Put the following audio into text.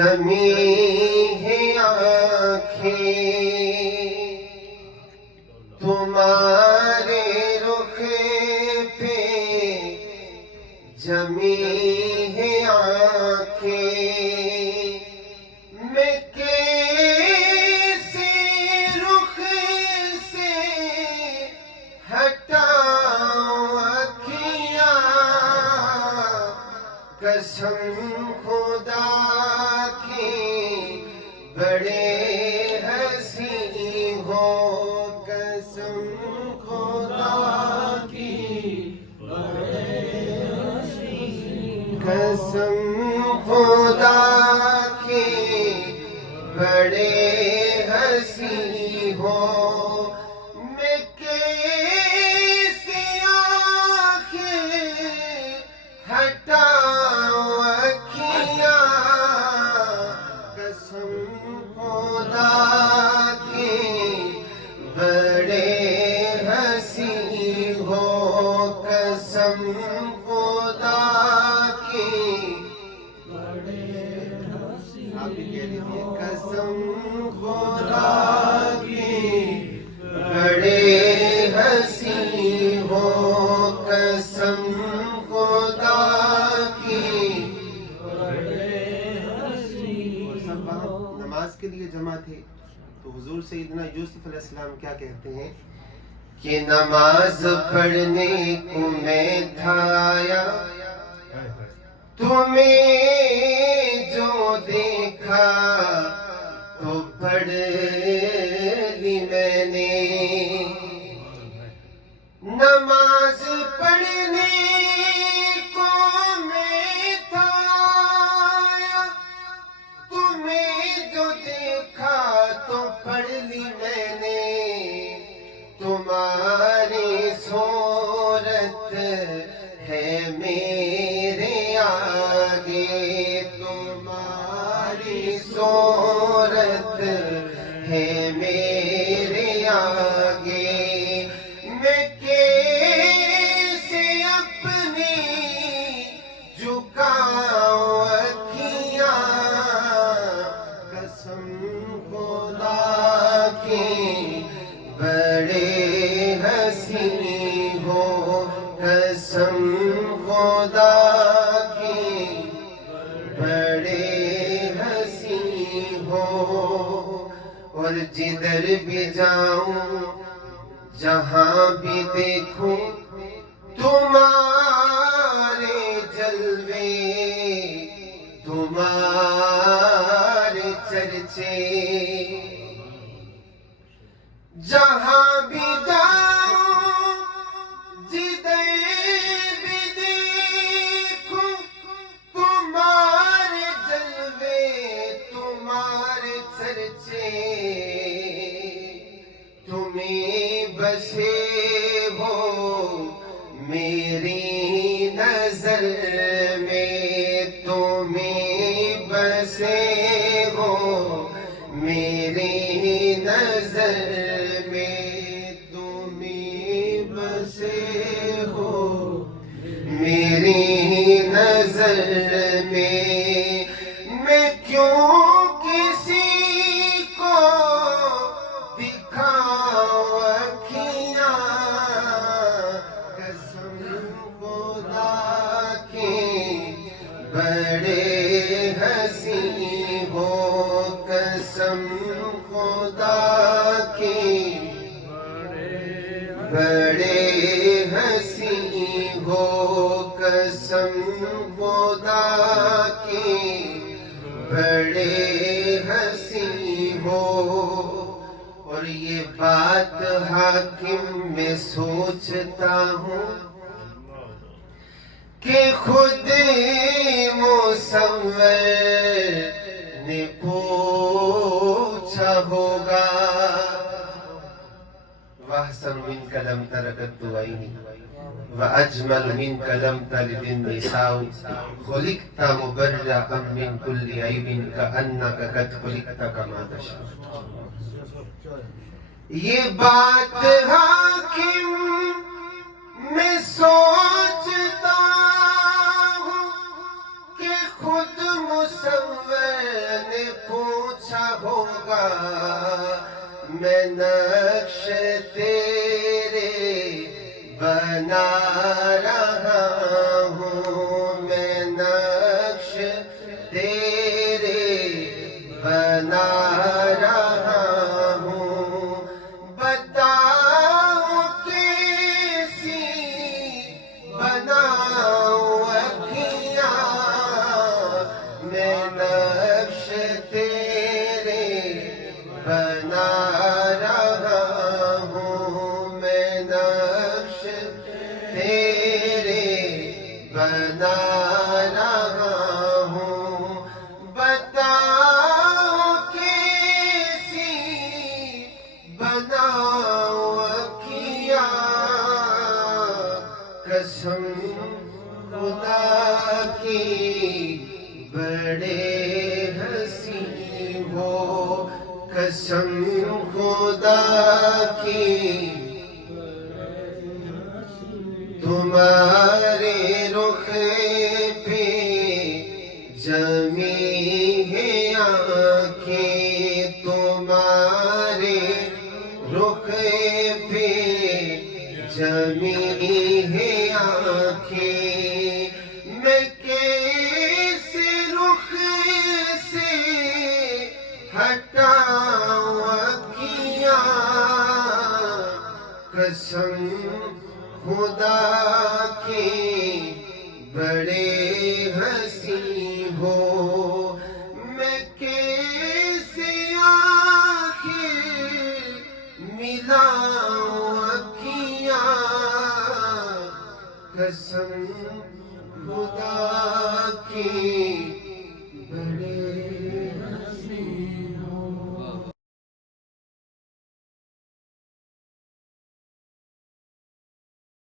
جمی ہے آنکھیں تمہارے رخ پہ جمی ہے آنکھیں میں کیسے رخ سے ہٹاؤں اکھیاں قسم خدا کی بڑے ہنسی ہو قسم خدا کی بڑے ہنسی قسم خدا کی بڑے ہنسی ہو میں کیسے آنکھیں ہٹاؤں اکھیاں قسم خدا کی بڑے ہنسی ہو قسم خدا کی بڑے ہنسی آپ بھی کہہ لیجیے قسم خدا کی بڑے ہنسی ہو قسم خدا کی بڑے ہنسی اور سب وہاں نماز کے لیے جمع تھے تو حضور سیدنا یوسف علیہ السلام کیا کہتے ہیں کہ نماز پڑھنے کو میں تھا آیا تمہیں جو دیکھا تو پڑھ لی میں نے نماز پڑھنے کو میں تھا آیا تمہیں جو دیکھا تو پڑھ لی میں نے تمہاری صورت ہے میرے آگے تمہاری صورت ہے میرے آگے میں کیسے اپنی جھکاؤں اکھیاں قسم خدا کی بڑے ہنسی ہو قسم خدا کی بڑے ہنسی ہو اور جدھر بھی جاؤں جہاں بھی دیکھوں تمہارے جلوے تمہارے چرچے جہاں بھی جاؤں جدھر بھی دیکھوں تمہارے جلوے تمہارے چرچے تمہیں بسے ہو میری نظر میں تمہیں بسے ہو میری نظر میں تمہیں بسے ہو میری نظر میں کیوں کسی کو دکھاؤں اکھیاں قسم خدا کی بڑے ہنسی ہو قسم خدا کی بڑے ہنسی ہو قسم خدا کی بڑے ہنسی ہو اور یہ بات حاکم میں سوچتا ہوں کہ خود مصور نے پوچھا ہوگا وَأَحْسَنُ مِنْكَ لَمْ تَرَكَتْ عَيْنِي وَأَجْمَلُ مِنْكَ لَمْ تَلِدِ النِّسَاءُ خُلِقْتَ مُبَرَّأً مِنْ كُلِّ عَيْبٍ كَأَنَّكَ قَدْ خُلِقْتَ كَمَا تَشَاءُ یہ بات حاکم میں سوچتا ہوں کہ خود مصور رہا ہوں میں نقش تیرے بنا رہا ہوں بتاؤ کیسی بناؤ اکھیاں میں نقش تیرے بنا رہا ہوں میں نقش تیرے بنا رہا ہوں بتاؤ کیسی بناؤ اکھیاں قسم خدا کی بڑے ہنسی ہو قسم خدا کی تمہارے رخ پہ جمی ہے آنکھیں تمہارے رخ پہ جمی ہے آنکھیں میں کیسے رخ سے ہٹاؤں اکھیاں قسم خدا کی بڑے ہنسی ہو میں کیسے آنکھیں ملاؤں اکھیاں قسم خدا کی